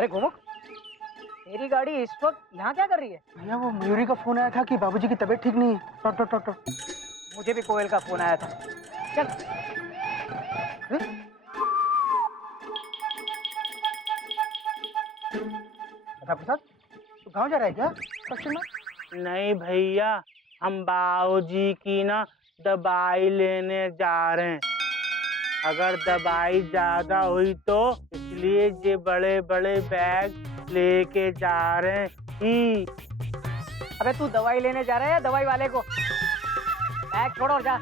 अरे गोमुख, तेरी गाड़ी इस वक्त यहाँ क्या कर रही है? भैया वो मयूरी का फोन आया था कि बाबूजी की तबीयत ठीक नहीं है। Doctor doctor. मुझे भी कोयल का फोन आया था। चल। प्रसाद, तू गाँव जा रहा है क्या पश्चिम में? नहीं भैया, हम बाबूजी की ना दवाई लेने जा रहे हैं। अगर दवाई ज्यादा हुई तो इसलिए ये बड़े बड़े बैग लेके जा रहे हैं ही। अबे तू दवाई लेने जा रहा है या दवाई वाले को? बैग छोड़ और जा।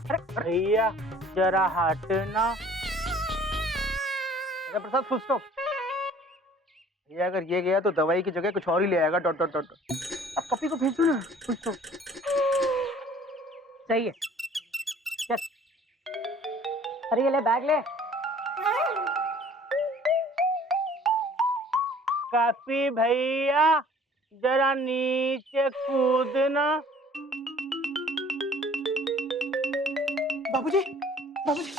अरे भैया जरा हटना। प्रसाद फुल स्टॉप। भैया अगर ये गया तो दवाई की जगह कुछ और ही ले आएगा। Dot dot dot. अब कपी को भेज दो ना। Full stop. सही है, चल। अरे ये ले बैग ले। कपी भैया जरा नीचे कूदना। बाबूजी, बाबूजी।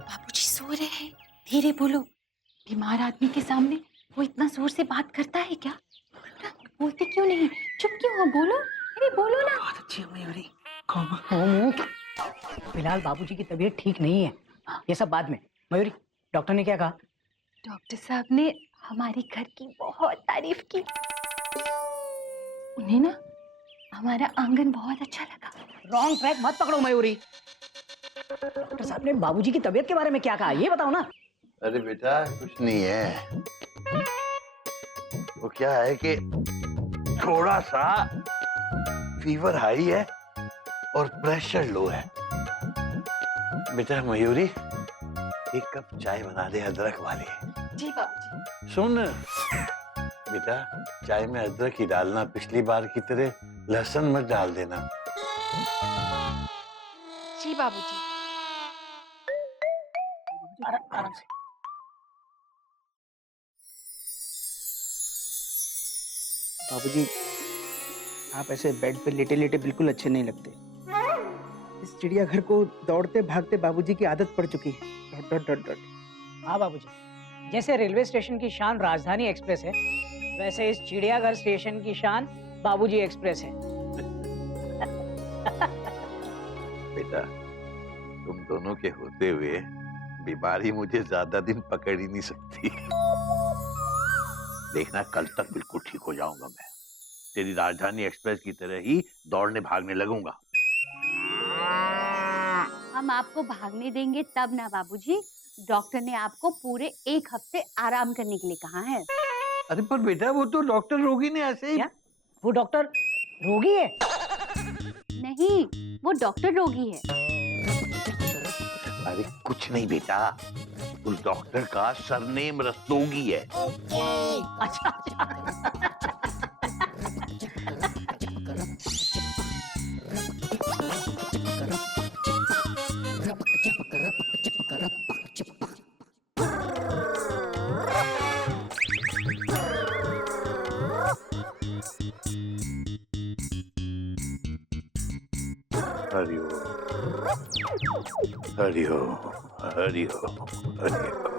बाबूजी सो रहे हैं, धीरे बोलो। बीमार आदमी के सामने वो इतना जोर से बात करता है क्या? बोलो ना, बोलते क्यों नहीं? चुप क्यों हो? बोलो, अरे बोलो ना। बहुत अच्छी है मयूरी। फिलहाल बाबूजी की तबीयत ठीक नहीं है, ये सब बाद में। मयूरी, डॉक्टर ने क्या कहा? डॉक्टर साहब ने हमारे घर की बहुत तारीफ की। उन्हें ना हमारा आंगन बहुत अच्छा लगा। रॉन्ग ट्रैक मत पकड़ो मयूरी। डॉक्टर साहब ने बाबूजी की तबीयत के बारे में क्या कहा, ये बताओ ना। अरे बेटा कुछ नहीं है, वो क्या है कि थोड़ा सा फीवर हाई है और प्रेशर लो है। बेटा मयूरी एक कप चाय बना दे अदरक वाली। जी बाबूजी। सुन बेटा, चाय में अदरक ही डालना, पिछली बार की तरह लहसुन मत डाल देना। जी बाबूजी। आराम से। बाबूजी आप ऐसे बेड पे लेटे लेटे बिल्कुल अच्छे नहीं लगते। इस चिड़ियाघर को दौड़ते भागते बाबूजी की आदत पड़ चुकी है। Dot dot dot dot. हाँ बाबूजी, जैसे रेलवे स्टेशन की शान राजधानी एक्सप्रेस है, वैसे इस चिड़ियाघर स्टेशन की शान बाबूजी एक्सप्रेस है। बेटा तुम दोनों के होते हुए बीमारी मुझे ज्यादा दिन पकड़ ही नहीं सकती। देखना कल तक बिल्कुल ठीक हो जाऊंगा मैं। तेरी राजधानी एक्सप्रेस की तरह ही दौड़ने भागने लगूंगा। हम आपको भागने देंगे तब ना बाबूजी। डॉक्टर ने आपको पूरे 1 हफ्ते आराम करने के लिए कहा है। अरे पर बेटा वो तो डॉक्टर रोगी ने ऐसे ही। क्या? वो डॉक्टर रोगी है? नहीं, वो डॉक्टर रोगी है। अरे कुछ नहीं बेटा, उस डॉक्टर का सरनेम रस्तोगी है। अच्छा अच्छा। हरि ओम हरि ओम हरि ओम हरि ओम।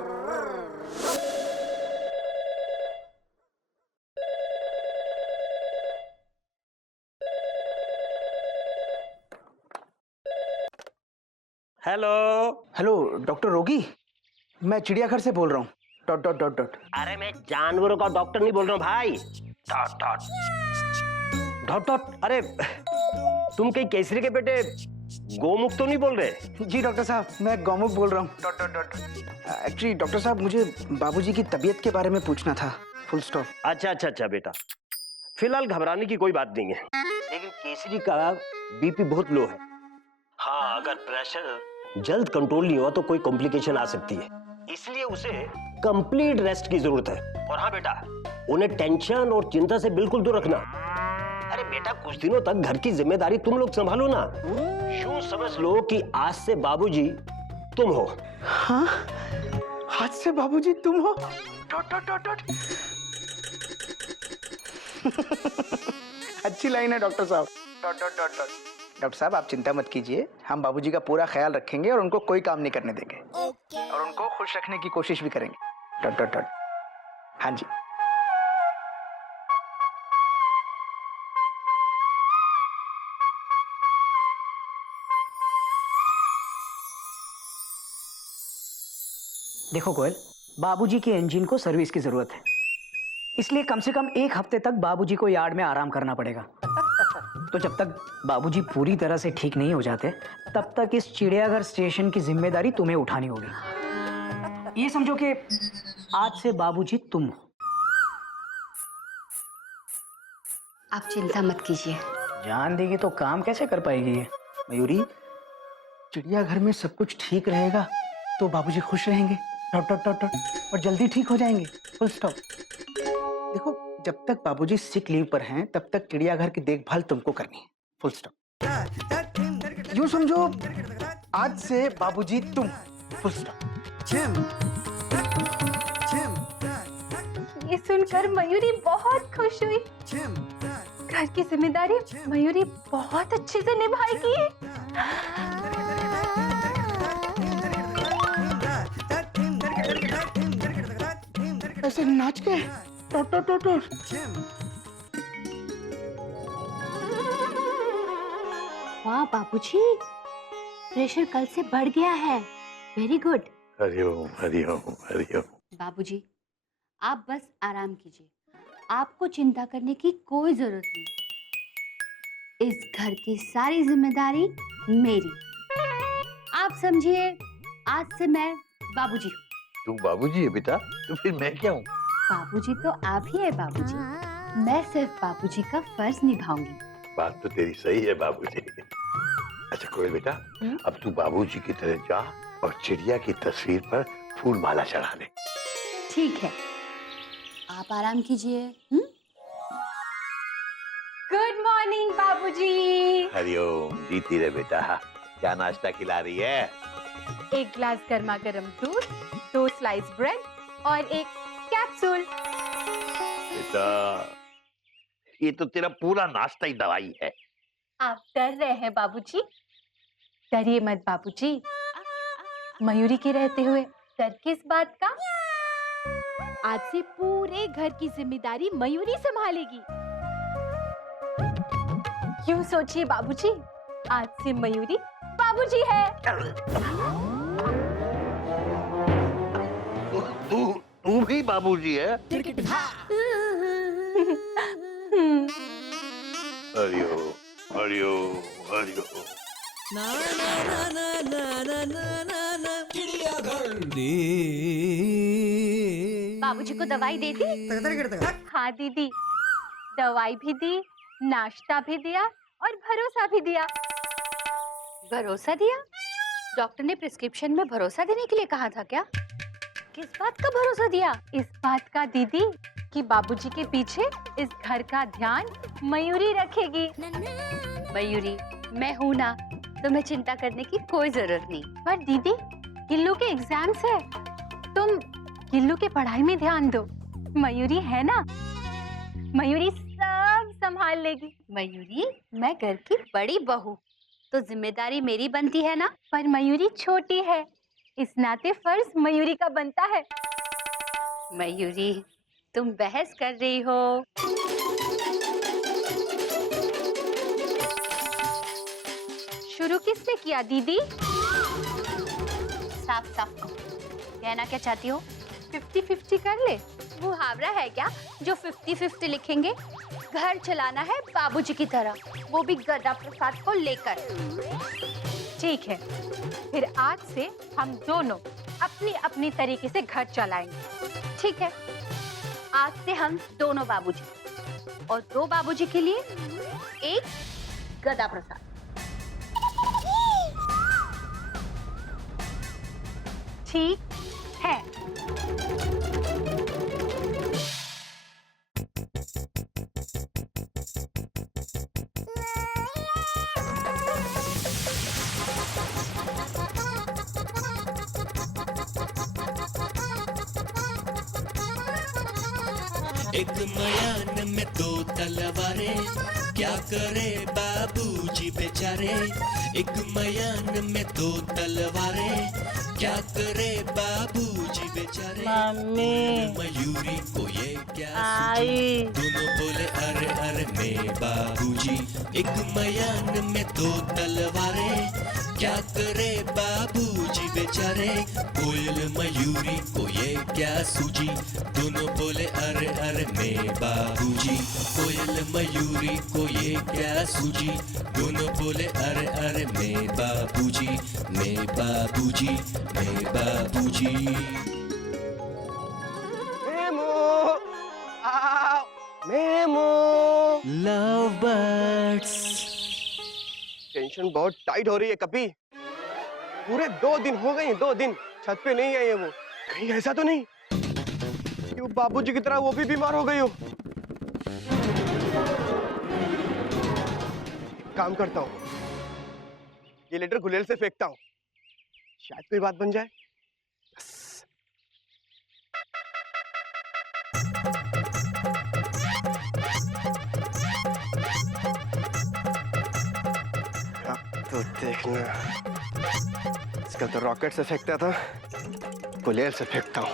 हेलो। हेलो डॉक्टर रोगी, मैं चिड़ियाघर से बोल रहा हूँ। Dot dot dot dot. अरे मैं जानवरों का डॉक्टर नहीं बोल रहा हूँ भाई। Dot dot dot dot. अरे तुम कहीं केसरी के बेटे गोमुख तो नहीं बोल रहे? जी डॉक्टर साहब, मैं गौमुख बोल रहा हूँ। Dot dot dot. Actually doctor साहब मुझे बाबूजी की तबीयत के बारे में पूछना था। Full stop. अच्छा अच्छा अच्छा बेटा, फिलहाल घबराने की कोई बात नहीं है, लेकिन केसरी का बीपी बहुत लो है। हाँ, अगर प्रेशर जल्द कंट्रोल नहीं हुआ तो कोई कॉम्प्लिकेशन आ सकती है, इसलिए उसे कंप्लीट रेस्ट की जरूरत है। और हाँ बेटा, उन्हें टेंशन और चिंता से बिल्कुल दूर रखना। अरे बेटा कुछ दिनों तक घर की जिम्मेदारी तुम लोग संभालो ना। यूं समझ लो कि आज से बाबूजी तुम हो। हाँ, आज से बाबूजी तुम हो। Dot dot dot dot. अच्छी लाइन है डॉक्टर साहब। Dot dot dot dot. Doctor साहब आप चिंता मत कीजिए, हम बाबूजी का पूरा ख्याल रखेंगे और उनको कोई काम नहीं करने देंगे और उनको खुश रखने की कोशिश भी करेंगे। Dot dot dot. हाँ जी। देखो गोयल, बाबूजी के इंजन को सर्विस की जरूरत है, इसलिए कम से कम 1 हफ्ते तक बाबूजी को यार्ड में आराम करना पड़ेगा। तो जब तक बाबूजी पूरी तरह से ठीक नहीं हो जाते, तब तक इस चिड़ियाघर स्टेशन की जिम्मेदारी तुम्हें उठानी होगी। ये समझो कि आज से बाबूजी तुम हो। आप चिंता मत कीजिए। जान देगी तो काम कैसे कर पाएगी ये? मयूरी, चिड़ियाघर में सब कुछ ठीक रहेगा तो बाबूजी खुश रहेंगे। Dot dot dot dot. और जल्दी ठीक हो जाएंगे। Full stop. देखो, जब तक बाबूजी सिक लीव पर हैं तब तक चिड़ियाघर की देखभाल तुमको करनी है। Full stop. यूं समझो आज से बाबूजी तुम। Full stop. ये सुनकर मयूरी बहुत खुश हुई। घर की जिम्मेदारी मयूरी बहुत अच्छे से निभाएगी। ऐसे नाच के टोट टोट टोट टोट। वाह बाबूजी, प्रेशर कल से बढ़ गया है। Very good. हरिओम हरिओम हरिओम। बाबूजी, आप बस आराम कीजिए, आपको चिंता करने की कोई जरूरत नहीं। इस घर की सारी जिम्मेदारी मेरी। आप समझिए, आज से मैं बाबूजी हूँ। तू बाबूजी है बेटा, तो फिर मैं क्या हूँ? बाबूजी तो आप ही है बाबूजी। मैं सिर्फ बाबूजी का फर्ज निभाऊंगी। बात तो तेरी सही है बाबूजी। अच्छा कोयल बेटा, अब तू बाबूजी की तरह जा और चिड़िया की तस्वीर पर फूल माला चढ़ा दे। ठीक है, आप आराम कीजिए। गुड मॉर्निंग बाबूजी। हरिओम, जीती रहे बेटा। क्या नाश्ता खिला रही है? 1 ग्लास गर्मा गर्म दूध, 2 स्लाइस ब्रेड और 1 कैप्सूल। बेटा, ये तो तेरा पूरा नाश्ता ही दवाई है। आप डर रहे हैं बाबूजी? डरिए मत बाबूजी। मयूरी के रहते हुए डर किस बात का? आज से पूरे घर की जिम्मेदारी मयूरी संभालेगी। यूं सोचिए बाबूजी, आज से मयूरी बाबूजी है। तू भी बाबूजी है? हरिओम हरिओम हरिओम। बाबूजी को दवाई दे दी? हाँ दीदी, दवाई भी दी, नाश्ता भी दिया और भरोसा भी दिया। भरोसा दिया? डॉक्टर ने प्रिस्क्रिप्शन में भरोसा देने के लिए कहा था क्या? किस बात का भरोसा दिया? इस बात का दीदी कि बाबूजी के पीछे इस घर का ध्यान मयूरी रखेगी। मयूरी, मैं हूँ ना, तुम्हें चिंता करने की कोई जरूरत नहीं। पर दीदी, गिल्लू के एग्जाम्स है, तुम गिल्लू के पढ़ाई में ध्यान दो। मयूरी है ना, मयूरी सब संभाल लेगी। मयूरी, मैं घर की बड़ी बहू, तो जिम्मेदारी मेरी बनती है ना। पर मयूरी छोटी है, इस नाते फर्ज मयूरी का बनता है। मयूरी, तुम बहस कर रही हो। शुरू किसने किया दीदी? साफ साफ कहो, कहना क्या चाहती हो? 50-50 कर ले? वो मुहावरा है क्या जो 50-50 लिखेंगे? घर चलाना है बाबूजी की तरह, वो भी गदा प्रसाद को लेकर। ठीक है, फिर आज से हम दोनों अपनी अपनी तरीके से घर चलाएंगे। ठीक है, आज से हम दोनों बाबूजी और 2 बाबूजी के लिए 1 गदा प्रसाद। ठीक है। एक मयान में 2 तलवारें, क्या करे बाबूजी बेचारे, एक मयान में दो तलवारें, क्या करे बाबूजी बेचारे। मम्मी मयूरी को ये क्या आई। दोनों बोले अरे अरे मैं बाबूजी, एक मयान में दो तलवारें, क्या करे बाबूजी बेचारे। कोयल मयूरी को ये क्या सूझी, दोनों बोले अरे अरे मैं बाबूजी। कोयल मयूरी को ये क्या सूझी, दोनों बोले अरे अरे मैं बाबूजी, मैं बाबूजी, मैं बाबूजी। मेमो, आओ, मेमो। Love birds. टेंशन बहुत टाइट हो रही है कपी। पूरे 2 दिन हो गए हैं, 2 दिन छत पे नहीं आई है वो। कहीं ऐसा तो नहीं कि वो बाबूजी की तरह वो भी बीमार हो गई हो। काम करता हूँ, ये लेटर गुलेल से फेंकता हूँ, शायद कोई बात बन जाए। अब तो देखना, इसका तो रॉकेट से फेंकता था, गुलेल से फेंकता हूँ।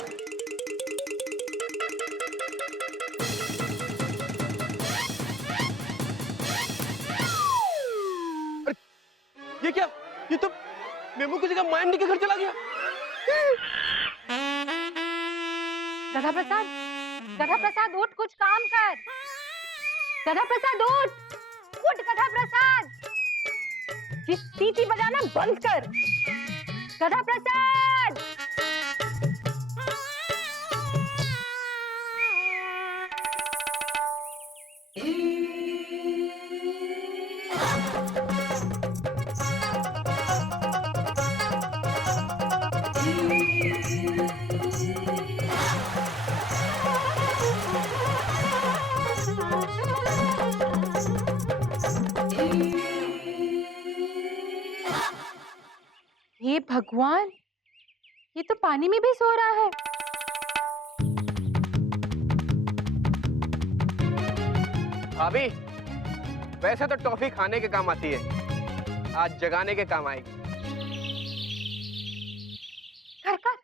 अरे, ये क्या? ये तो मेमू किसी का माइंड के घर चला गया। गधा प्रसाद, गधा प्रसाद उठ, कुछ काम कर। गधा प्रसाद उठ, उठ गधा प्रसाद, ये सीटी बजाना बंद कर। गधा प्रसाद। हे भगवान, ये तो पानी में भी सो रहा है। भाभी, वैसे तो टॉफी खाने के काम आती है, आज जगाने के काम आएगी। कर कर।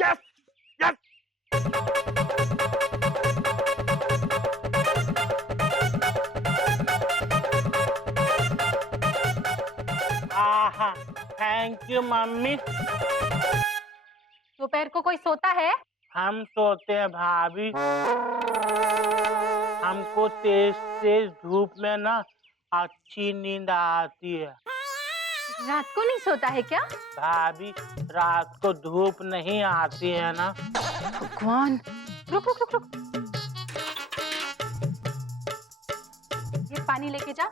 Yes, yes. आहा, थैंक यू मम्मी। दोपहर को कोई सोता है? हम सोते हैं भाभी। हमको तेज तेज धूप में ना अच्छी नींद आती है। रात को नहीं सोता है क्या? भाभी, रात को धूप नहीं आती है ना। भगवान, रुक रुक रुक रुक। ये पानी लेके जा,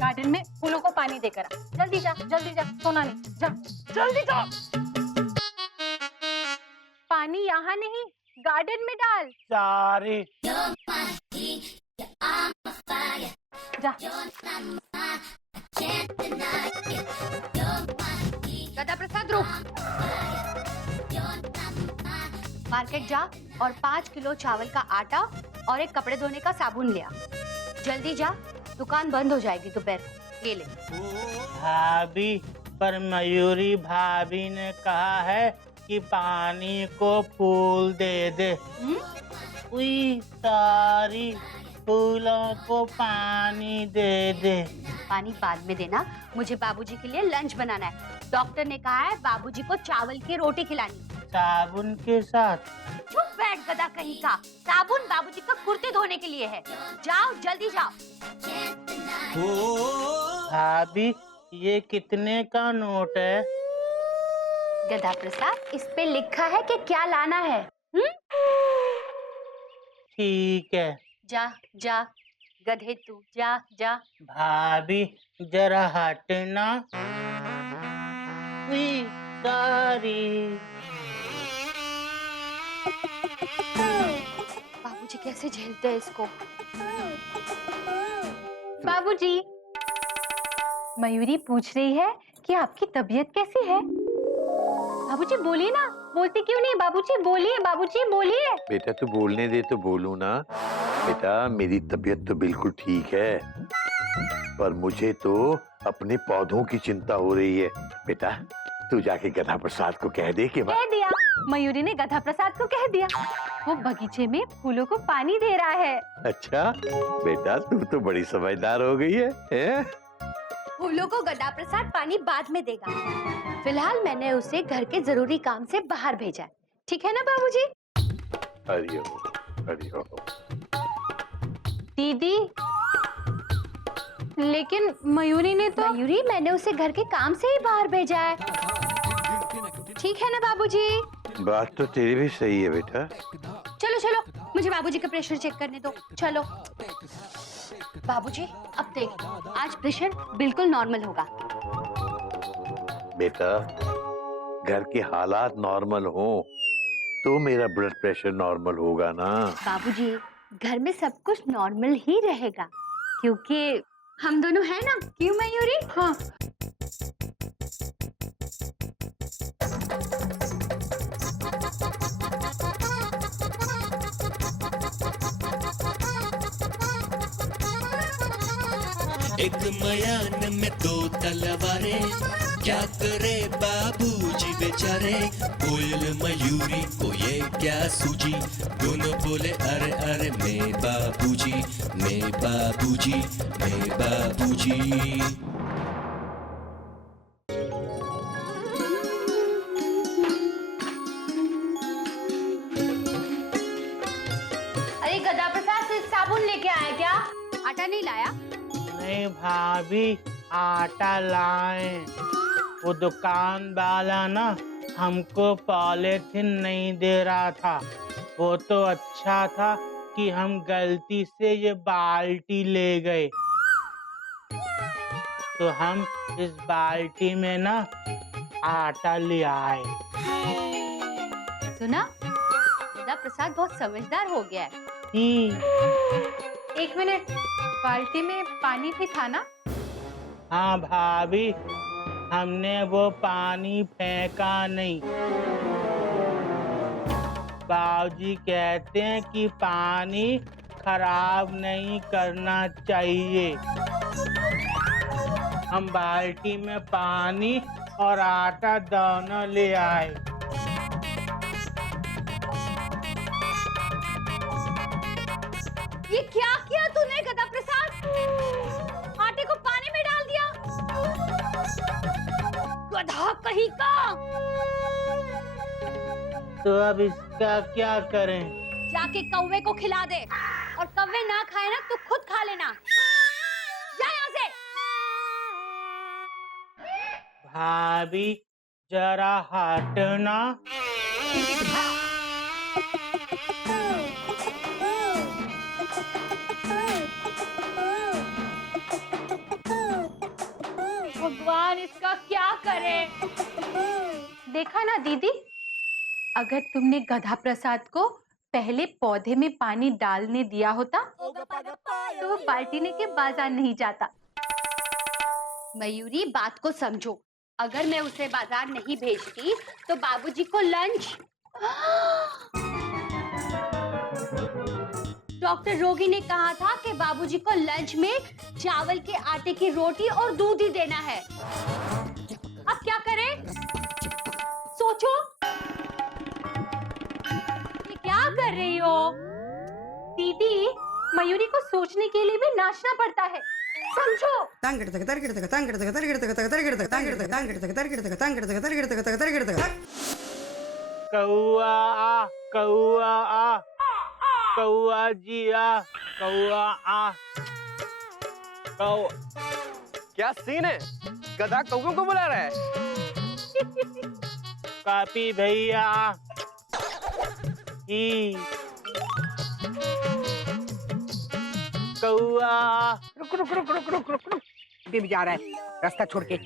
गार्डन में फूलों को पानी देकर आ। जल्दी जा, जल्दी जा, सोना नहीं, जा जल्दी जा। पानी यहाँ नहीं, गार्डन में डाल। सॉरी। जा। गधा प्रसाद रुक। मार्केट जा और 5 किलो चावल का आटा और एक कपड़े धोने का साबुन ले आ। जल्दी जा, दुकान बंद हो जाएगी दोपहर को। ये ले। भाभी, पर मयूरी भाभी ने कहा है कि पानी को फूल दे दे। उई, सारी फूलों को पानी दे दे। पानी बाद में देना, मुझे बाबूजी के लिए लंच बनाना है। डॉक्टर ने कहा है बाबूजी को चावल की रोटी खिलानी। साबुन के साथ? चुप बैठ गधा कहीं का। साबुन बाबूजी का कुर्ते धोने के लिए है। जाओ, जल्दी जाओ। भाभी, ये कितने का नोट है? गधा प्रसाद, इस पे लिखा है कि क्या लाना है। ठीक है। जा जा, गधे तू, जा जा। भाभी, जरा हटना। उई, सॉरी। बाबूजी कैसे झेलते हैं इसको। बाबूजी, मयूरी पूछ रही है कि आपकी तबीयत कैसी है। बाबूजी बोलिए ना, बोलती क्यों नहीं? बाबूजी बोलिए, बाबूजी बोलिए। बेटा तू बोलने दे तो बोलूं ना। बेटा मेरी तबीयत तो बिल्कुल ठीक है, पर मुझे तो अपने पौधों की चिंता हो रही है। बेटा तू जाके गधा प्रसाद को कह दे कि कह दिया, मयूरी ने गधा प्रसाद को कह दिया। वो बगीचे में फूलों को पानी दे रहा है। अच्छा बेटा तू तो बड़ी समझदार हो गई है? फूलों को गधा प्रसाद पानी बाद में देगा। फिलहाल मैंने उसे घर के जरूरी काम से बाहर भेजा है। ठीक है ना बाबूजी? हरिओम हरिओम। दीदी, लेकिन मयूरी ने तो मयूरी मैंने उसे घर के काम से ही बाहर भेजा है। ठीक है ना बाबूजी? बात तो तेरी भी सही है बेटा। चलो चलो, मुझे बाबूजी का प्रेशर चेक करने दो। चलो बाबूजी, अब देखो, आज प्रेशर बिल्कुल नॉर्मल होगा। बेटा घर के हालात नॉर्मल हो तो मेरा ब्लड प्रेशर नॉर्मल होगा ना। बाबूजी, घर में सब कुछ नॉर्मल ही रहेगा क्योंकि हम दोनों हैं ना। क्यों मयूरी? हाँ। एक मयान में दो तलवारें, क्या करे बाबूजी बेचारे। कोयल मयूरी को ये क्या सूझी, दोनों बोले अरे अरे मैं बाबूजी, मैं बाबूजी, मैं बाबूजी। अरे गधा प्रसाद, सिर्फ साबुन लेके आया क्या? आटा नहीं लाया? नहीं भाभी, आटा लाए। वो दुकान वाला ना हमको पॉलिथीन नहीं दे रहा था। वो तो अच्छा था कि हम गलती से ये बाल्टी ले गए, तो हम इस बाल्टी में ना आटा ले आए। सुना, गधा प्रसाद बहुत समझदार हो गया है। एक मिनट, बाल्टी में पानी भी था ना? हाँ भाभी, हमने वो पानी फेंका नहीं। बाबूजी कहते हैं कि पानी खराब नहीं करना चाहिए। हम बाल्टी में पानी और आटा दोनों ले आए। ये क्या किया तूने गधा प्रसाद? आटे को पानी में डाल दिया। गधा कहीं का। तो अब इसका क्या करें? जाके कौवे को खिला दे, और कौवे ना खाए ना तो खुद खा लेना। जा यहाँ से। भाभी जरा हटना। भगवान, इसका क्या करे? देखा ना दीदी, अगर तुमने गधा प्रसाद को पहले पौधे में पानी डालने दिया होता तो वो बाल्टी लेके बाजार नहीं जाता। मयूरी, बात को समझो। अगर मैं उसे बाजार नहीं भेजती तो बाबूजी को लंच। डॉक्टर रोगी ने कहा था कि बाबूजी को लंच में चावल के आटे की रोटी और दूध ही देना है। अब क्या करें? सोचो। ये क्या कर रही हो? दीदी, मयूरी को सोचने के लिए भी नाचना पड़ता है, समझो। कौआ आ, कौआ आ, कौआ जी आ, कौआ आ, कौ। क्या सीन है? गधा कौवे को बुला रहा है? कापी भैया ही कौआ। रुक रुक रुक रुक रुक रुक रुक। ये भी जा रहा है रास्ता छोड़ के।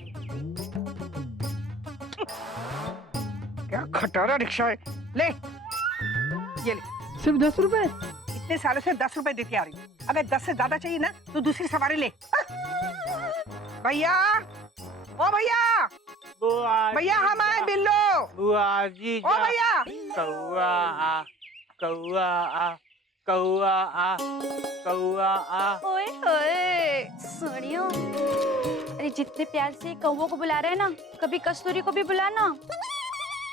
क्या खटारा रिक्शा है। ले, ये ले। सिर्फ 10 रुपए? इतने सालों से 10 रुपए देती आ रही हूँ। अगर 10 से ज्यादा चाहिए ना तो दूसरी सवारी ले। भैया, ओ भैया, बुआ भैया हम आए बिल्लो। बुआ जी ओ भैया कौआ आ कौआ आ कौआ आ कौआ आ। ओए होए सोनियो, अरे जितने प्यार से कौवों को बुला रहे हैं ना, कभी कस्तूरी को भी बुलाना।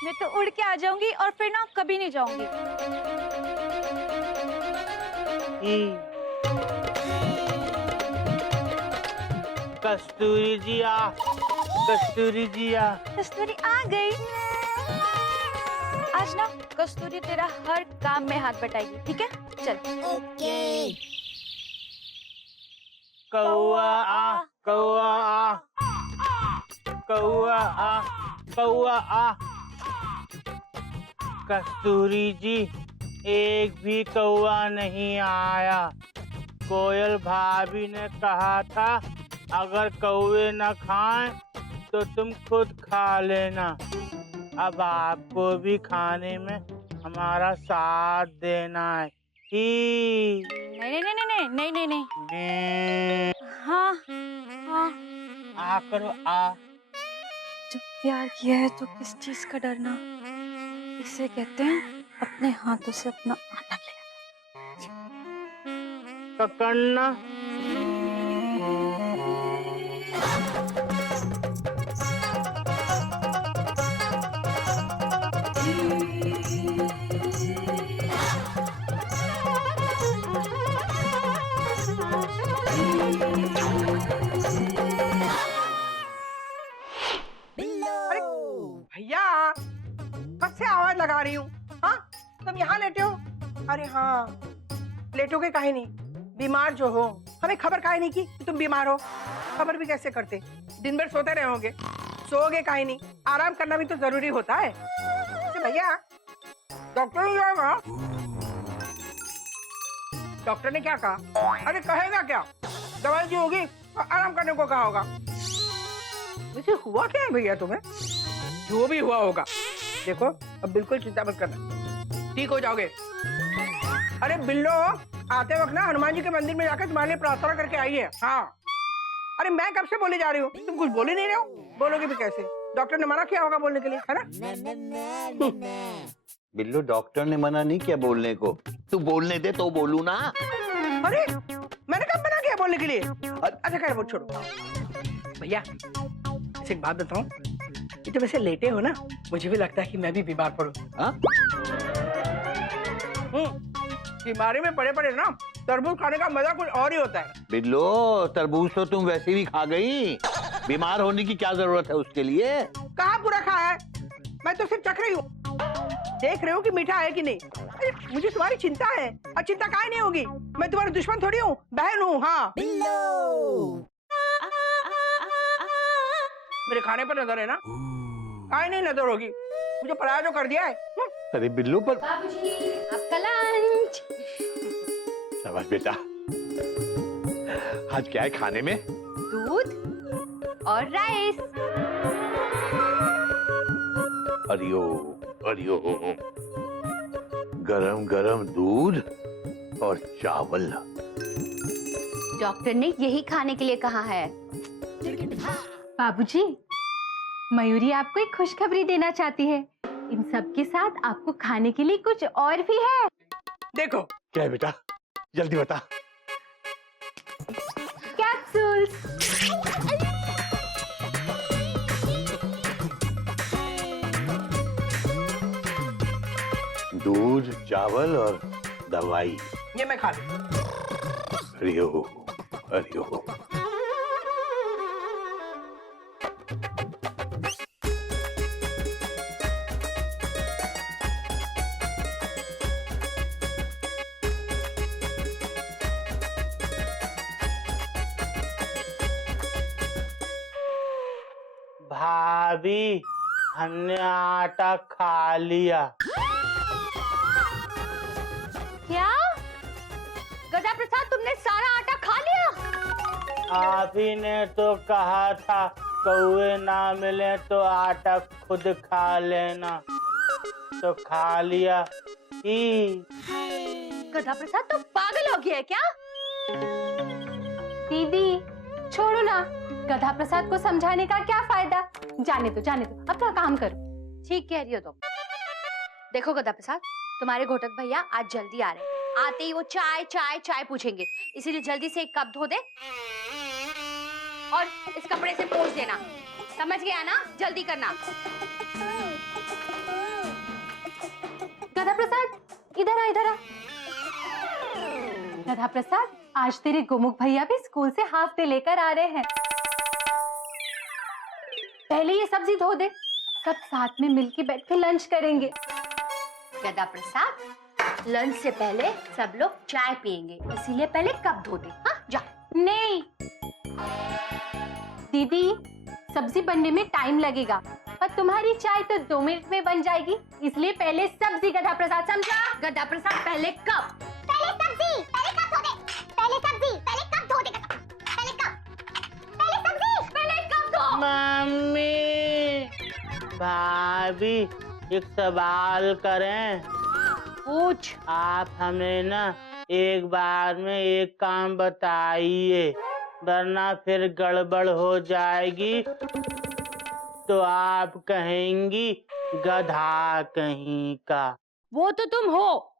मैं तो उड़ के आ जाऊंगी और फिर ना कभी नहीं जाऊंगी। कस्तूरी जी आ कस्तूरी जी आ। कस्तूरी आ गई। आज ना कस्तूरी तेरा हर काम में हाथ बटाएगी, ठीक है? चल। कौआ आ कौआ आ कौआ आ कौआ आ। कस्तूरी जी एक भी कौआ नहीं आया। कोयल भाभी ने कहा था अगर कौवे न खाएं तो तुम खुद खा लेना। अब आपको भी खाने में हमारा साथ देना है। नहीं नहीं नहीं नहीं नहीं नहीं नहीं। हाँ हाँ। आ करो आ। जब प्यार किया है तो किस चीज का डरना। इसे कहते हैं अपने हाथों से अपना आटा खिलाना। पकड़ना। अरे भैया कब से आवाज लगा रही हूँ? हाँ तुम यहाँ लेटे हो? अरे हाँ लेटोगे काहे नहीं? बीमार जो हो हमें खबर काहे नहीं की कि तुम बीमार हो? खबर भी कैसे करते? दिन भर सोते रहोगे, सोओगे काहे नहीं? आराम करना भी तो जरूरी होता है। तो भैया डॉक्टर ने क्या कहा? डॉक्टर ने क्या कहा? अरे कहेगा क्या? दवाई दी होगी और आराम करने को कहा होगा। वैसे हुआ क्या है भैया तुम्हें? जो भी हुआ होगा देखो अब बिल्कुल चिंता मत करना, ठीक हो जाओगे। अरे बिल्लो आते वक्त ना हनुमान जी के मंदिर में जाकर तुम्हारे लिए प्रार्थना करके आई है। हाँ अरे मैं कब से बोले जा रही हूँ, तुम कुछ बोले नहीं रहे हो। बोलोगे भी कैसे? डॉक्टर ने मना किया होगा बोलने के लिए, है ना? बिल्लू डॉक्टर ने मना नहीं किया बोलने को, तू बोलने दे तो बोलू ना। अरे मैंने कब मना किया बोलने के लिए? अच्छा खैर वो छोड़ो। भैया ऐसे एक बात बताऊं, कि जब ऐसे लेटे हो ना मुझे भी लगता है कि मैं भी बीमार पड़ूं। बीमारी में पड़े पड़े ना तरबूज खाने का मजा कुछ और ही होता है। बिल्लो तरबूज तो तुम वैसे भी खा गई, बीमार होने की क्या जरूरत है उसके लिए? कहाँ पूरा खाया है? मैं तो सिर्फ चख रही हूँ, देख रही हूँ कि मीठा है कि नहीं। अरे मुझे तुम्हारी चिंता है। और चिंता काहे नहीं होगी? मैं तुम्हारी दुश्मन थोड़ी हूँ, बहन हूँ। हाँ मेरे खाने पर नजर है ना? काहे नहीं नजर होगी? मुझे पराया जो कर दिया है। अरे बिल्लू पर बाबूजी आपका लंच। शाबाश बेटा। आज क्या है खाने में? दूध और राइस। अरियो अरियो, गरम गरम दूध और चावल। डॉक्टर ने यही खाने के लिए कहा है। बाबूजी मयूरी आपको एक खुशखबरी देना चाहती है। इन सब के साथ आपको खाने के लिए कुछ और भी है। देखो क्या है बेटा, जल्दी बता। कैप्सूल्स। दूध चावल और दवाई। ये मैं खा लूं। अरियो अरियो। भाभी हमने आटा खा लिया। क्या गदा प्रसाद, तुमने सारा आटा खा लिया? आप ही ने तो कहा था कौवे ना मिले तो आटा खुद खा लेना, तो खा लिया ही। गदा प्रसाद तो पागल हो गया है क्या? दीदी छोड़ो ना, गधा प्रसाद को समझाने का क्या फायदा? जाने दो, अपना काम करो। ठीक कह रही हो तुम। देखो गधा प्रसाद, तुम्हारे घोटक भैया आज जल्दी आ रहे हैं। आते ही वो चाय चाय चाय पूछेंगे, इसीलिए जल्दी से एक कप धो दे और इस कपड़े से पोंछ देना। समझ गया ना? जल्दी करना। गधा प्रसाद इधर आ। गधा प्रसाद, आज तेरे गोमुख भैया भी स्कूल से हाफ डे लेकर आ रहे हैं। पहले ये सब्जी धो दे, सब साथ में मिलके बैठ के लंच करेंगे। गधा प्रसाद, लंच से पहले सब लोग चाय पियेंगे, इसीलिए पहले कप धो दे। हाँ, जा। नहीं दीदी, सब्जी बनने में टाइम लगेगा और तुम्हारी चाय तो 2 मिनट में बन जाएगी, इसलिए पहले सब्जी। गधा प्रसाद समझा? गधा प्रसाद, पहले कप। पहले सब्जी, पहले कप धो दे। पहले सब्जी, पहले कप धो दे। पहले कप, पहले सब्जी, पहले कप धो। मम्मी, भाभी, एक सवाल करें? पूछ। आप हमें ना एक बार में एक काम बताइए, वरना फिर गड़बड़ हो जाएगी तो आप कहेंगी गधा कहीं का। वो तो तुम हो।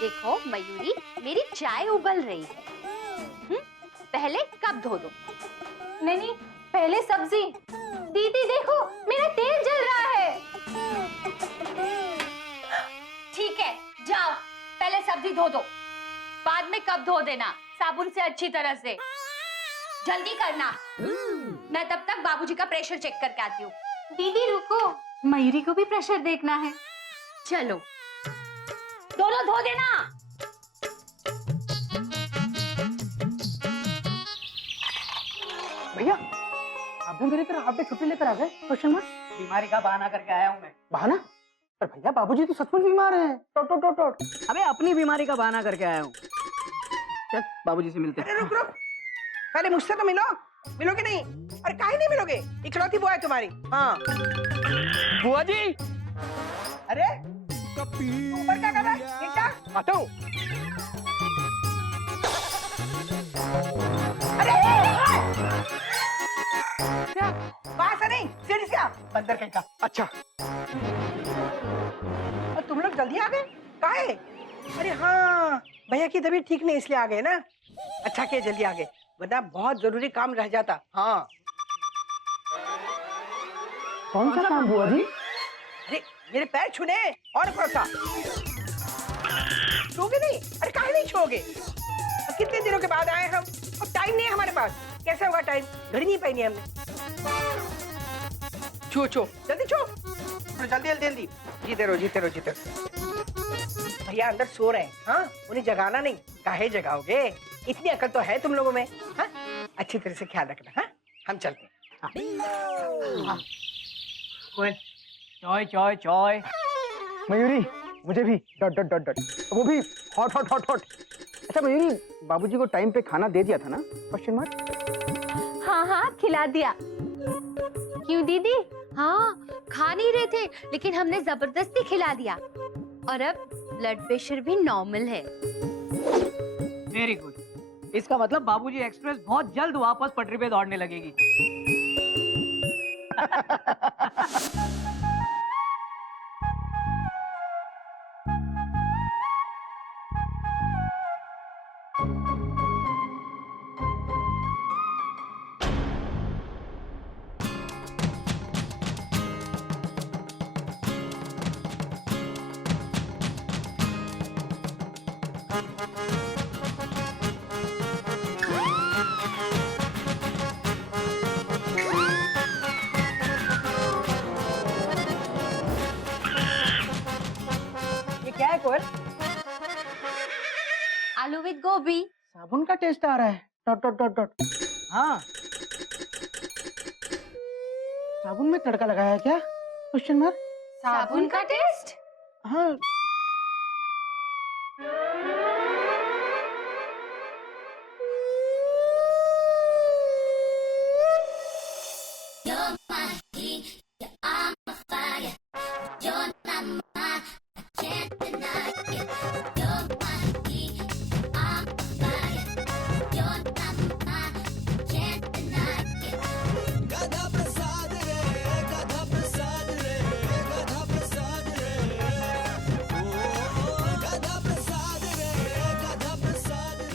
देखो मयूरी, मेरी चाय उबल रही है। पहले कप धो दो। नहीं, पहले सब्जी। दीदी देखो, मेरा तेल जल रहा है। ठीक है, जाओ, पहले सब्जी धो दो, बाद में कप धो देना साबुन से अच्छी तरह से। जल्दी करना, मैं तब तक बाबूजी का प्रेशर चेक करके आती हूँ। दीदी रुको, मयूरी को भी प्रेशर देखना है। चलो, दोनों धो देना। भैया, आप भी मेरी तरह हाफ डे छुट्टी लेकर आ गए? Question mark. बीमारी का बहाना करके आया हूँ मैं। बहाना? पर भैया, बाबूजी तो सचमुच बीमार हैं। टोट। अबे अपनी बीमारी का बहाना करके आया हूँ। चल बाबूजी से मिलते हैं। रुक। पहले मुझसे तो मिलो। मिलोगे नहीं? अरे काहे नहीं मिलोगे? इकलौती बुआ है तुम्हारी। हाँ। बुआ जी, अरे ऊपर क्या कर रहा है? नीचे आता हूँ। अरे क्या? वहां से नहीं, सीढ़ी से आ। बंदर कहीं का। अच्छा, और तुम लोग जल्दी आ गए? काहे? अरे हाँ, भैया की तबीयत ठीक नहीं इसलिए आ गए ना। अच्छा किया जल्दी आ गए, वरना बहुत जरूरी काम रह जाता। हाँ। कौन सा काम बुआ जी? अरे मेरे पैर छूने और पड़ता। छूगे नहीं? अरे काहे नहीं छूओगे? अब कितने दिनों के बाद आए हम, और टाइम नहीं है हमारे पास। कैसे होगा टाइम? घड़ी नहीं पहनी हमने। छो जल्दी छो, जल्दी। जीते रहो। भैया अंदर सो रहे हैं। हाँ, उन्हें जगाना नहीं। काहे जगाओगे? इतनी अकल तो है तुम लोगों में। हाँ, अच्छी तरह से ख्याल रखना। हाँ, हम चलते हैं। हाँ। चॉय। मयूरी, मुझे भी डॉट। वो भी हॉट। अच्छा मयूरी, बाबूजी को टाइम पे खाना दे दिया था ना? Question mark. हाँ, खिला दिया। क्यों दीदी? हाँ, खा नहीं रहे थे, लेकिन हमने जबरदस्ती खिला दिया और अब ब्लड प्रेशर भी नॉर्मल है। Very good. इसका मतलब बाबूजी एक्सप्रेस बहुत जल्द वापस पटरी पे दौड़ने लगेगी। क्या है कोयल? आलू विद गोभी। साबुन का टेस्ट आ रहा है। डॉट। हाँ, साबुन में तड़का लगाया है क्या? Question mark. साबुन का टेस्ट? हाँ।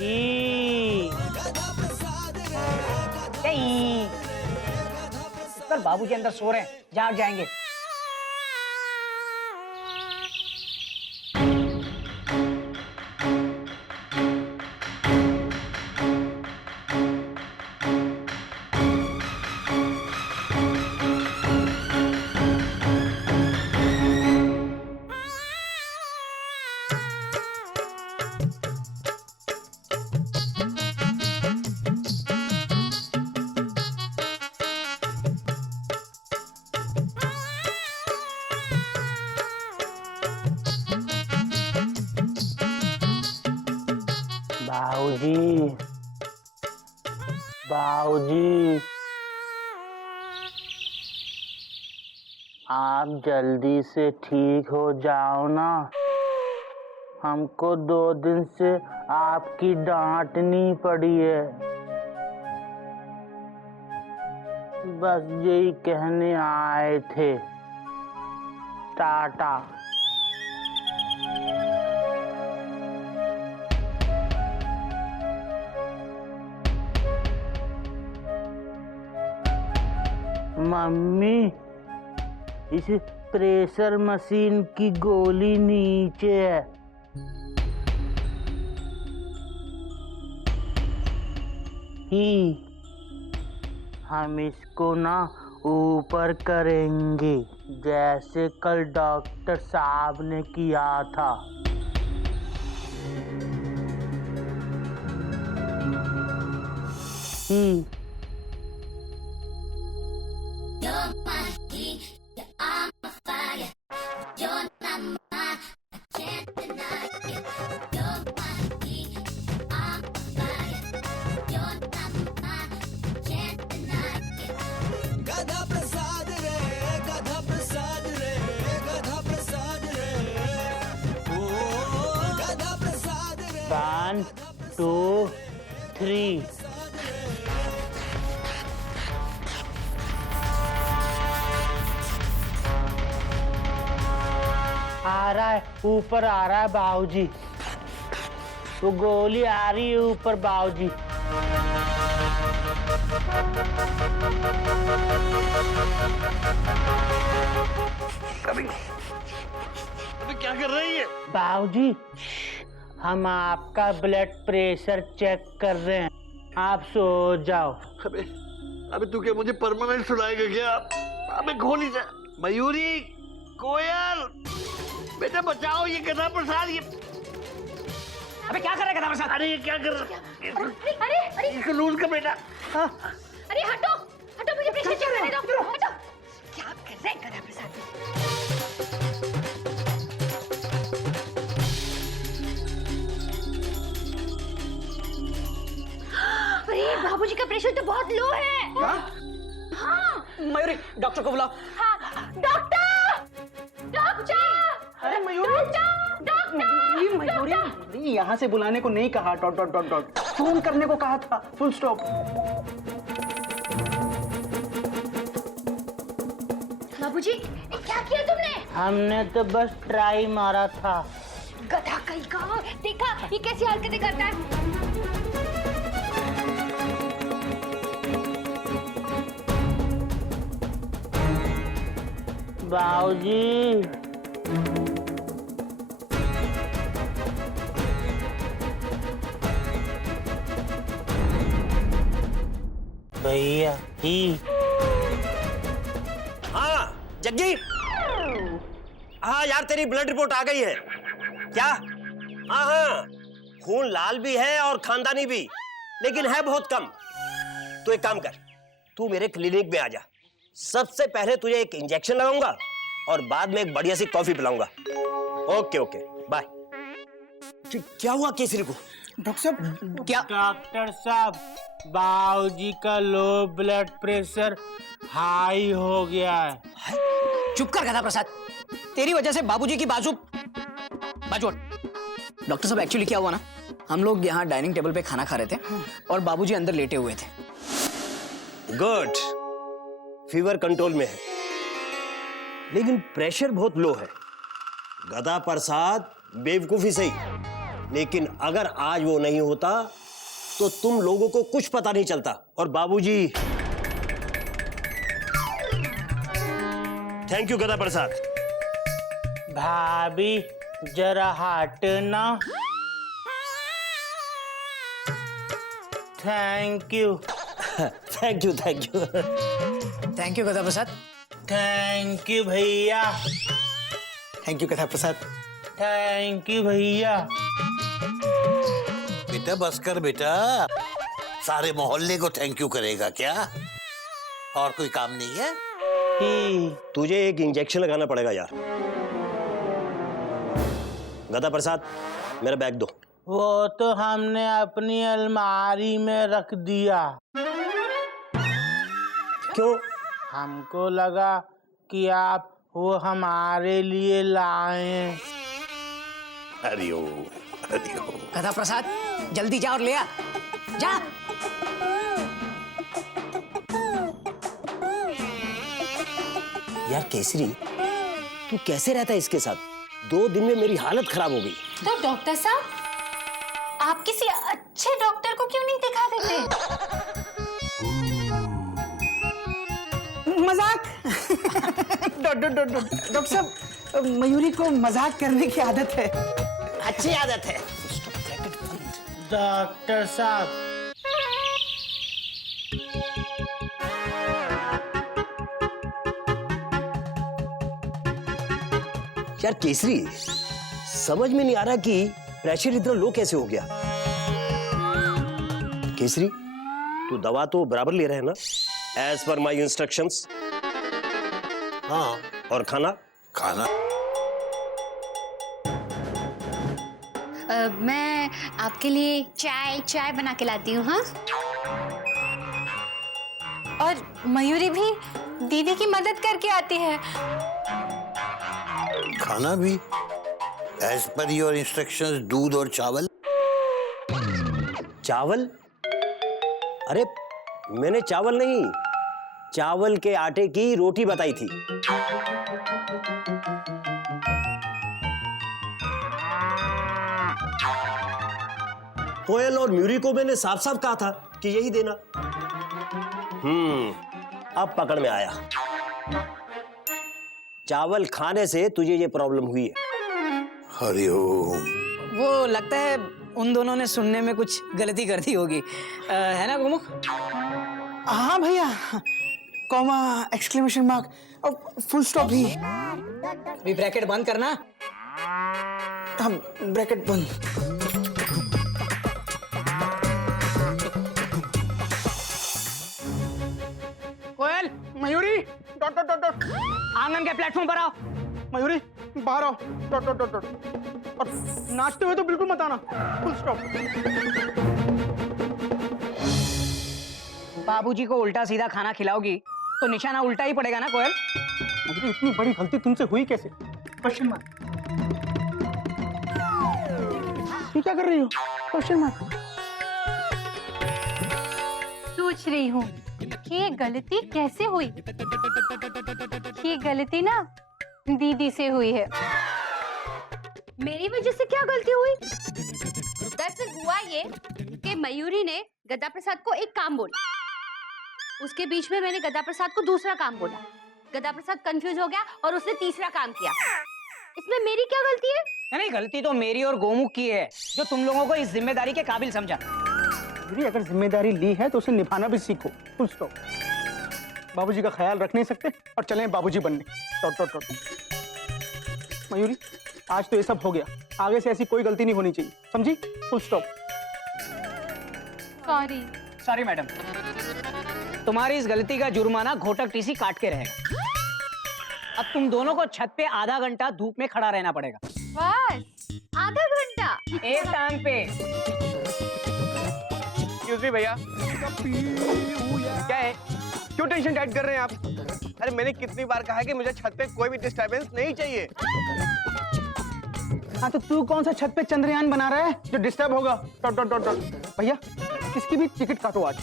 ई सर बाबूजी अंदर सो रहे हैं, जाग जाएंगे। बाबूजी, बाबूजी, आप जल्दी से ठीक हो जाओ ना। हमको 2 दिन से आपकी डांटनी पड़ी है। बस यही कहने आए थे। टाटा। मम्मी, इस प्रेशर मशीन की गोली नीचे है। हम इसको ना ऊपर करेंगे, जैसे कल डॉक्टर साहब ने किया था। One, 2, 3. आ रहा है, ऊपर आ रहा है बाबूजी। वो गोली आ रही है ऊपर बाबूजी। अबे क्या कर रही है? बाबूजी, हम आपका ब्लड प्रेशर चेक कर रहे हैं। आप सो जाओ। अबे अबे तू क्या मुझे परमानेंट सुलाएगा क्या? अबे गोली से मयूरी, कोयल, बेटा बचाओ, ये गधा प्रसाद। ये अबे क्या कर रहा है गधा प्रसाद? अरे ये क्या कर रहा है? अरे अरे इसको लूज का बेटा। हाँ। अरे हटो हटो, मुझे प्रेशर चेक करने दो। हटो। क्या कर रहे हैं गधा प्रसाद? अरे बाबूजी का प्रेशर तो बहुत लो है। हाँ। मयूरी, डॉक्टर को बुलाओ। हाँ, डॉक्टर, डॉक्टर। अरे मयूरी, डॉक्टर, मयूरी, यहाँ से बुलाने को नहीं कहा, dot dot dot dot, phone करने को कहा था, फुल स्टॉप। बाबूजी, ये क्या किया तुमने? हमने तो बस ट्राई मारा था। गधा कहीं का, देखा ये कैसी हरकतें करता है। बाबूजी, भैया ही। हाँ जग्गी, हाँ यार तेरी ब्लड रिपोर्ट आ गई है क्या? हाँ हाँ, खून लाल भी है और खानदानी भी, लेकिन है बहुत कम। तो एक काम कर, तू मेरे क्लिनिक में आ जा। सबसे पहले तुझे एक इंजेक्शन लगाऊंगा और बाद में एक बढ़िया सी कॉफी पिलाऊंगा। Okay okay bye. क्या हुआ केसरी को? डॉक्टर साहब क्या? डॉक्टर साहब, बाबूजी का लो ब्लड प्रेशर हाई हो गया है। चुप कर गधा प्रसाद, तेरी वजह से बाबूजी की बाजू डॉक्टर साहब, एक्चुअली क्या हुआ ना, हम लोग यहाँ डाइनिंग टेबल पे खाना खा रहे थे और बाबूजी अंदर लेटे हुए थे। गुड, फीवर कंट्रोल में है, लेकिन प्रेशर बहुत लो है। गधा प्रसाद बेवकूफी सही, लेकिन अगर आज वो नहीं होता तो तुम लोगों को कुछ पता नहीं चलता। और बाबूजी, थैंक यू गदा प्रसाद। भाभी जरा हटना। Thank you. Thank you thank you. Thank you गदा प्रसाद। थैंक यू भैया। थैंक यू गदा प्रसाद। थैंक यू भैया। बेटा बस कर बेटा, सारे मोहल्ले को थैंक यू करेगा क्या? और कोई काम नहीं है? तुझे एक इंजेक्शन लगाना पड़ेगा यार। गदा प्रसाद, मेरा बैग दो। वो तो हमने अपनी अलमारी में रख दिया। क्यों? हमको लगा कि आप वो हमारे लिए लाए। हरिओम हरिओम। गदा प्रसाद जल्दी जा और ले आ, जा। यार केसरी, तू कैसे रहता है इसके साथ? 2 दिन में मेरी हालत खराब हो गई। तो डॉक्टर साहब, आप किसी अच्छे डॉक्टर को क्यों नहीं दिखा देते? मजाक। डॉक्टर साहब, मयूरी को मजाक करने की आदत है। अच्छी आदत है। डॉक्टर साहब, यार केसरी, समझ में नहीं आ रहा कि प्रेशर इतना लो कैसे हो गया। केसरी, तू दवा तो बराबर ले रहे है ना, एज पर माई इंस्ट्रक्शंस? हाँ। और खाना? खाना मैं आपके लिए चाय बना के लाती हूँ। हाँ, और मयूरी भी दीदी की मदद करके आती है। खाना भी एज पर योर इंस्ट्रक्शंस, दूध और चावल। चावल? अरे मैंने चावल नहीं, चावल के आटे की रोटी बताई थी। कोयल और म्यूरी को मैंने साफ साफ कहा था कि यही देना। अब पकड़ में आया। चावल खाने से तुझे ये प्रॉब्लम हुई है। हरिओम। वो लगता है उन दोनों ने सुनने में कुछ गलती कर दी होगी, है ना गोमुख? हाँ भैया, कॉमा, एक्सक्लेमेशन मार्क और फुल स्टॉप भी। भी ब्रैकेट बंद करना। हम ब्रैकेट बंद। कोयल, Mayuri, dot dot dot dot. आंगन के प्लेटफॉर्म पर आओ। मयूरी, बाहर आओ। Dot dot dot dot. और नाचते हुए तो बिल्कुल मत आना। Full stop. बाबूजी को उल्टा सीधा खाना खिलाओगी तो निशाना उल्टा ही पड़ेगा ना कोयल? मयूरी, इतनी बड़ी गलती तुमसे हुई कैसे? Question mark. तुम क्या कर रही हो? Question mark. सोच रही हूँ कि ये गलती कैसे हुई। ये गलती ना दीदी से हुई है। मेरी वजह से क्या गलती हुई? दरअसल हुआ ये कि मयूरी ने गदा प्रसाद को एक काम बोला, उसके बीच में मैंने गदा प्रसाद को दूसरा काम बोला। गदा प्रसाद कंफ्यूज हो गया और उसने तीसरा काम किया। इसमें मेरी क्या गलती है? नहीं, गलती तो मेरी और गोमुख की है, जो तुम लोगों को इस जिम्मेदारी के काबिल समझा। मयूरी, अगर जिम्मेदारी ली है तो उसे निभाना भी सीखो। Full stop. बाबूजी का ख्याल रख नहीं सकते और चलें बाबूजी बनने। Dot dot dot. मयूरी, आज तो ये सब हो गया, आगे से ऐसी कोई गलती नहीं होनी चाहिए, समझी? Full stop. Sorry. Sorry madam, तुम्हारी इस गलती का जुर्माना घोटक टीसी काट के रहेगा। अब तुम दोनों को छत पे आधा घंटा धूप में खड़ा रहना पड़ेगा। बस आधा घंटा? एक टांग पे। एक्सक्यूज मी भैया, क्या है? क्यों टेंशन टाइट कर रहे हैं आप? अरे मैंने कितनी बार कहा है कि मुझे छत पे कोई भी डिस्टरबेंस नहीं चाहिए। हाँ, तो तू कौन सा छत पे चंद्रयान बना रहा है जो डिस्टर्ब होगा? Dot dot dot dot. भैया, किसकी भी टिकट काटो आज।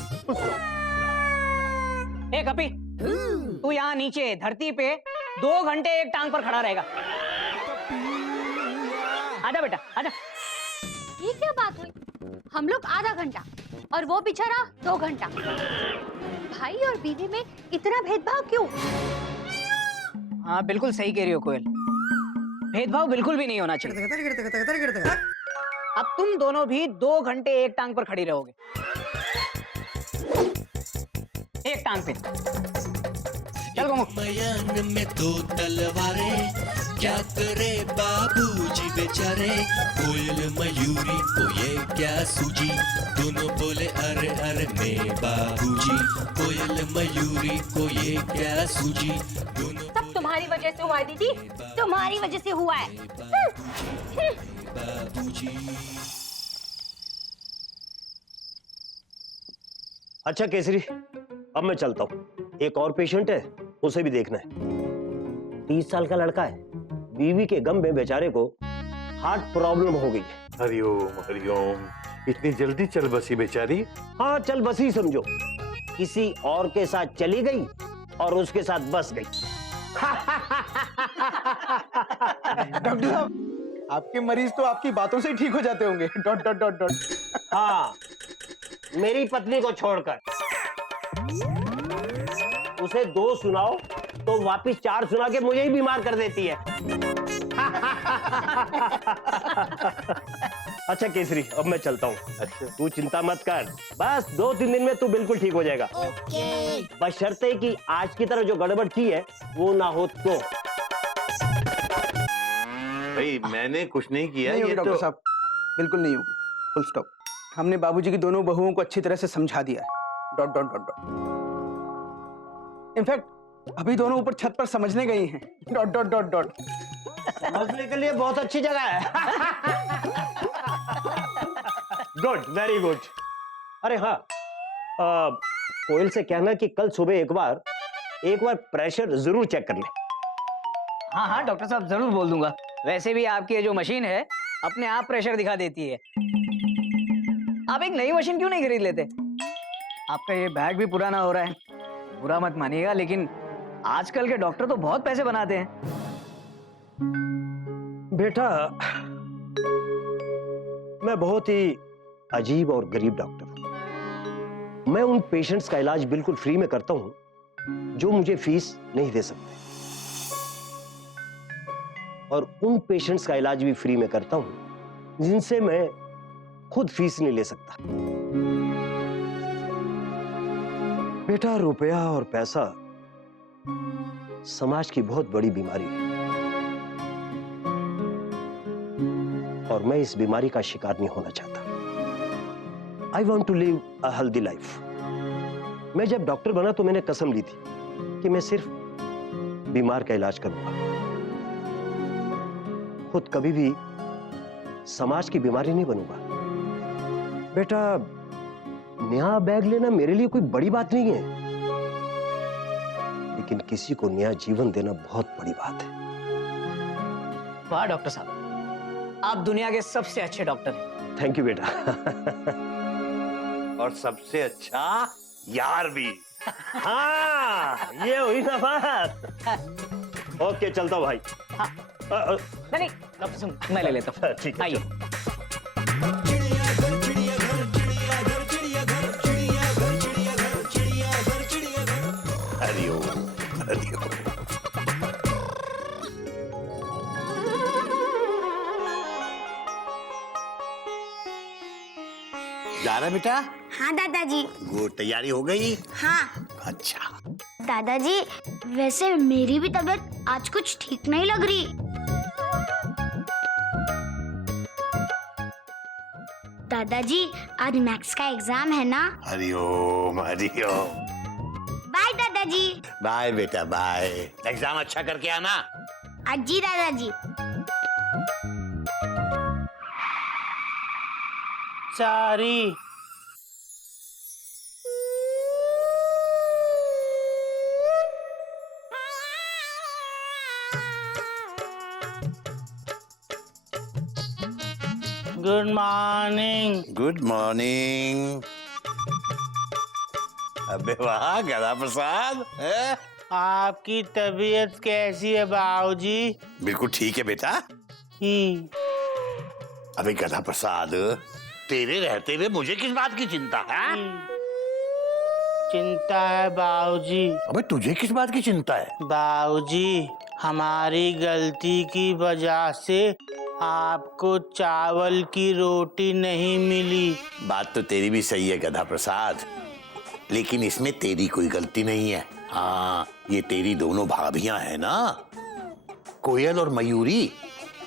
ए कपी, तू यहाँ नीचे धरती पे 2 घंटे एक टांग पर खड़ा रहेगा। आजा बेटा, आजा। ये क्या बात हुई? हम लोग आधा घंटा और वो बेचारा 2 घंटा। भाई और बीवी में इतना भेदभाव क्यों? हाँ बिल्कुल सही कह रही हो कोयल, भेदभाव बिल्कुल भी नहीं होना चाहिए। अब तुम दोनों भी 2 घंटे एक टांग पर खड़ी रहोगे, एक टांग पे। चल गोमू। मयान में 2 तलवारें, क्या करे बाबूजी बेचारे। कोयल मयूरी को ये क्या सूझी, दोनों बोले अरे अरे मैं बाबूजी। कोयल मयूरी को ये क्या सूझी, दोनों सब तुम्हारी वजह से हुआ है दीदी, तुम्हारी वजह से हुआ है। बाबूजी। अच्छा केसरी, अब मैं चलता हूँ, एक और पेशेंट है, उसे भी देखना है। 30 साल का लड़का है, बीवी के गम में बेचारे को हार्ट प्रॉब्लम हो गई है। हरिओम हरिओम, इतनी जल्दी चल बसी बेचारी। हाँ चल बसी समझो, किसी और के साथ चली गई और उसके साथ बस गई। डॉक्टर साहब, आपके मरीज तो आपकी बातों से ही ठीक हो जाते होंगे। Dot dot dot dot. हाँ, मेरी पत्नी को छोड़कर। उसे 2 सुनाओ तो वापिस 4 सुना के मुझे ही बीमार कर देती है। अच्छा केसरी, अब मैं चलता हूँ। अच्छा तू चिंता मत कर, बस 2-3 दिन में तू बिल्कुल ठीक हो जाएगा। बशर्ते कि आज की तरह जो गड़बड़ की है वो ना हो तो। भाई मैंने कुछ नहीं किया। नहीं होगी ये डॉक्टर तो साहब, बिल्कुल नहीं होगी। Full stop. हमने बाबूजी की दोनों बहुओं को अच्छी तरह से समझा दिया है। Dot dot dot dot. In fact अभी दोनों ऊपर छत पर समझने गई हैं। Dot dot dot dot. समझने के लिए बहुत अच्छी जगह है। Good, very good. अरे हाँ, कोयल से कहना कि कल सुबह एक बार प्रेशर जरूर चेक कर ले। हाँ हाँ डॉक्टर साहब, जरूर बोल दूंगा। वैसे भी आपकी ये जो मशीन है अपने आप प्रेशर दिखा देती है। आप एक नई मशीन क्यों नहीं खरीद लेते? आपका ये बैग भी पुराना हो रहा है, बुरा मत मानिएगा, लेकिन आजकल के डॉक्टर तो बहुत पैसे बनाते हैं। बेटा, मैं बहुत ही अजीब और गरीब डॉक्टर हूं। मैं उन पेशेंट्स का इलाज बिल्कुल फ्री में करता हूं जो मुझे फीस नहीं दे सकते, और उन पेशेंट्स का इलाज भी फ्री में करता हूं जिनसे मैं खुद फीस नहीं ले सकता। बेटा, रुपया और पैसा समाज की बहुत बड़ी बीमारी है, और मैं इस बीमारी का शिकार नहीं होना चाहता। I want to live a healthy life. मैं जब डॉक्टर बना तो मैंने कसम ली थी कि मैं सिर्फ बीमार का इलाज करूंगा, खुद कभी भी समाज की बीमारी नहीं बनूंगा। बेटा, नया बैग लेना मेरे लिए कोई बड़ी बात नहीं है, लेकिन किसी को नया जीवन देना बहुत बड़ी बात है। वाह डॉक्टर साहब, आप दुनिया के सबसे अच्छे डॉक्टर हैं। थैंक यू बेटा। और सबसे अच्छा यार भी। हाँ, ये हुई ना बात। ओके, चलता हूँ भाई। हाँ। नहीं डॉक्टर साहब, मैं ले लेता हूँ। ठीक है, आइए। हरिओम हरिओम। जा रहा बेटा? हाँ दादाजी। गुड, तैयारी हो गई? हाँ अच्छा। दादाजी, वैसे मेरी भी तबीयत आज कुछ ठीक नहीं लग रही। दादाजी, आज मैथ्स का एग्जाम है ना? हरिओम हरिओम। बाय दादाजी। बाय बेटा बाय। एग्जाम अच्छा करके आना। अजी दादाजी। सारी गुड मॉर्निंग। Good morning. अबे वाह गदा प्रसाद है? आपकी तबीयत कैसी है बाबूजी? बिल्कुल ठीक है बेटा। अबे गधा प्रसाद, तेरे रहते हुए मुझे किस बात की चिंता है? चिंता है बाबूजी। अबे तुझे किस बात की चिंता है? बाबूजी, हमारी गलती की वजह से आपको चावल की रोटी नहीं मिली। बात तो तेरी भी सही है गधा प्रसाद, लेकिन इसमें तेरी कोई गलती नहीं है। हाँ, ये तेरी दोनों भाभियां हैं ना, कोयल और मयूरी,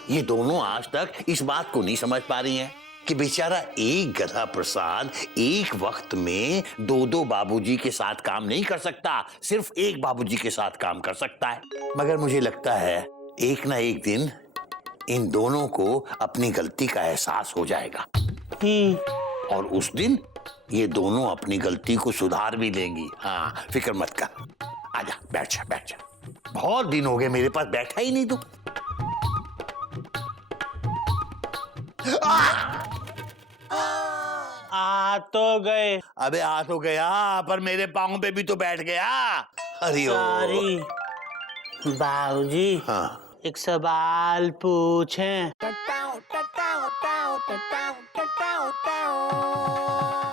ये दोनों आज तक इस बात को नहीं समझ पा रही हैं कि बेचारा एक गधा प्रसाद एक वक्त में दो बाबूजी के साथ काम नहीं कर सकता, सिर्फ एक बाबूजी के साथ काम कर सकता है। मगर मुझे लगता है एक ना एक दिन इन दोनों को अपनी गलती का एहसास हो जाएगा और उस दिन ये दोनों अपनी गलती को सुधार भी लेंगी। हाँ, फिक्र मत कर। आजा, बैठ जा, बैठ जा। बहुत दिन हो गए मेरे पास बैठा ही नहीं तू। आ तो गए। अबे आ तो गया, पर मेरे पाँव पे भी तो बैठ गया। अरे सॉरी बाबूजी। हाँ, एक सवाल पूछें?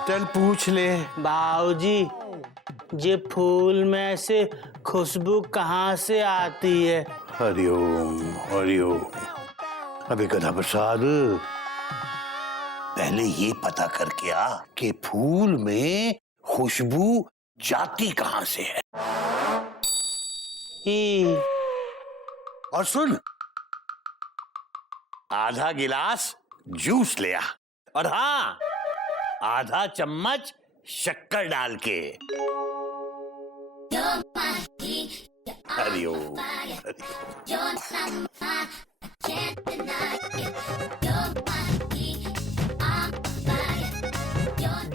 चल पूछ ले। बाबूजी, ये फूल में से खुशबू कहाँ से आती है? हरिओम हरिओम। अबे गधा प्रसाद, पहले ये पता करके आ कि फूल में खुशबू जाती कहाँ से है। और सुन, आधा गिलास जूस ले आ, और हाँ, आधा चम्मच शक्कर डाल के। हरिओम हरिओम।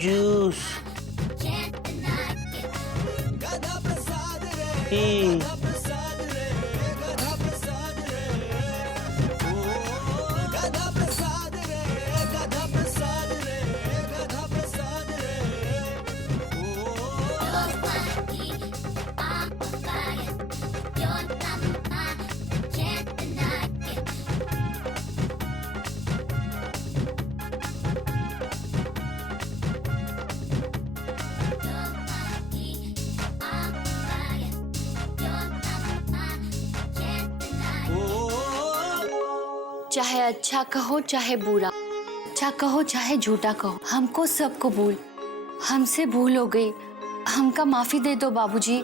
जूस ही। चाहे अच्छा कहो चाहे बुरा, अच्छा कहो चाहे झूठा कहो, हमको सब कबूल। हमसे भूल हो गई, हमका माफी दे दो बाबूजी,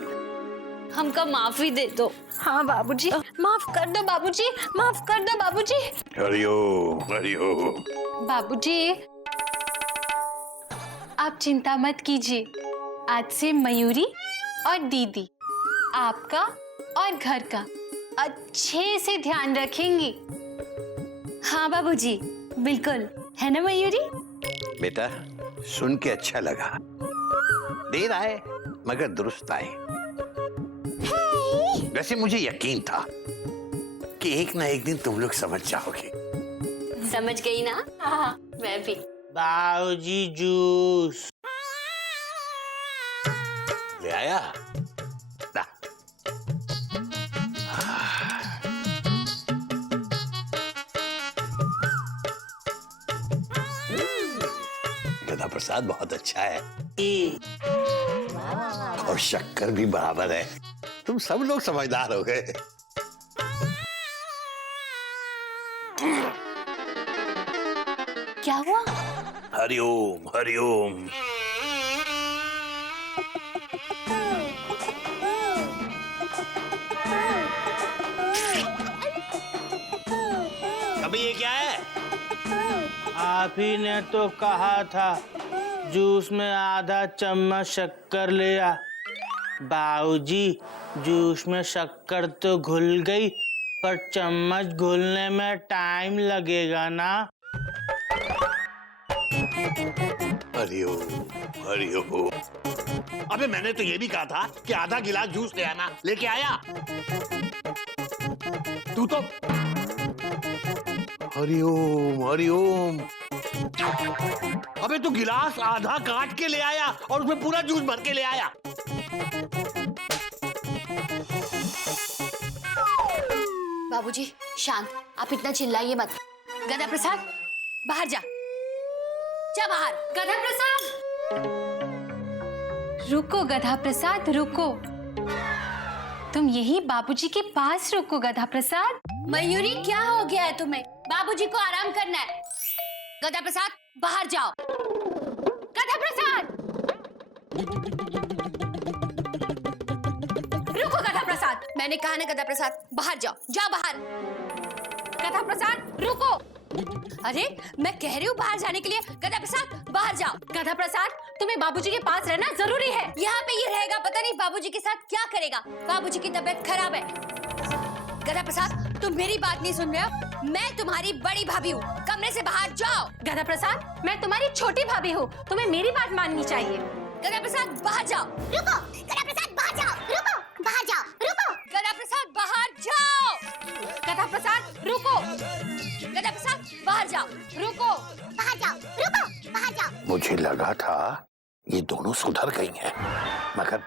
हमका माफी दे दो। हाँ बाबूजी, माफ कर दो बाबूजी, माफ कर दो बाबूजी। हरिओम हरिओम। बाबूजी, आप चिंता मत कीजिए, आज से मयूरी और दीदी आपका और घर का अच्छे से ध्यान रखेंगी। हाँ बाबूजी, बिल्कुल, है ना मयूरी? बेटा, सुन के अच्छा लगा। देर आए मगर दुरुस्त आए। वैसे मुझे यकीन था कि एक ना एक दिन तुम लोग समझ जाओगे। समझ गई ना? हाँ, मैं भी। बाबूजी, जूस ले आया ना? गधा प्रसाद बहुत अच्छा है और शक्कर भी बराबर है। तुम सब लोग समझदार हो गए। क्या हुआ? हरिओम हरिओम। अभी ये क्या है? आप ही ने तो कहा था जूस में आधा चम्मच शक्कर ले आ। बाबूजी, जूस में शक्कर तो घुल गई, पर चम्मच घुलने में टाइम लगेगा ना? हरिओम हरिओम। अबे मैंने तो ये भी कहा था कि आधा गिलास जूस ले आना, लेके आया। तू तो हरिओम हरिओम। अबे तू गिलास आधा काट के ले आया और उसमें पूरा जूस भर के ले आया। बाबूजी शांत, आप इतना चिल्लाइए मत। गदा प्रसाद, बाहर जा, जा बाहर। गधा प्रसाद, रुको गधा प्रसाद, रुको। तुम यही बाबूजी के पास रुको गधा प्रसाद। मयूरी, क्या हो गया है तुम्हें? बाबूजी को आराम करना है। गधा प्रसाद, बाहर जाओ। गधा प्रसाद, रुको गधा प्रसाद, मैंने कहा ना गधा प्रसाद, बाहर जाओ, जाओ बाहर। गधा प्रसाद, रुको। अरे मैं कह रही हूँ बाहर जाने के लिए। गधा प्रसाद, बाहर जाओ। गधा प्रसाद, तुम्हें बाबूजी के पास रहना जरूरी है। यहाँ पे ये रहेगा, पता नहीं बाबूजी के साथ क्या करेगा। बाबूजी की तबीयत खराब है। गधा प्रसाद, तुम मेरी बात नहीं सुन रहे हो। मैं तुम्हारी बड़ी भाभी हूँ, कमरे से बाहर जाओ। गधा प्रसाद, मैं तुम्हारी छोटी भाभी हूँ, तुम्हें मेरी बात माननी चाहिए। गधा प्रसाद, बाहर जाओ। रुको गधा प्रसाद, बाहर जाओ। रुको, बाहर जाओ। रुको गधा प्रसाद, बाहर जाओ। गधा प्रसाद, रुको। गधा प्रसाद, बाहर जाओ, रुको। बाहर जाओ। रुको, बाहर जाओ। मुझे लगा था ये दोनों सुधर गई हैं, मगर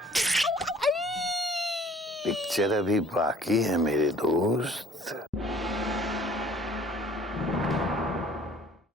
पिक्चर अभी बाकी है मेरे दोस्त।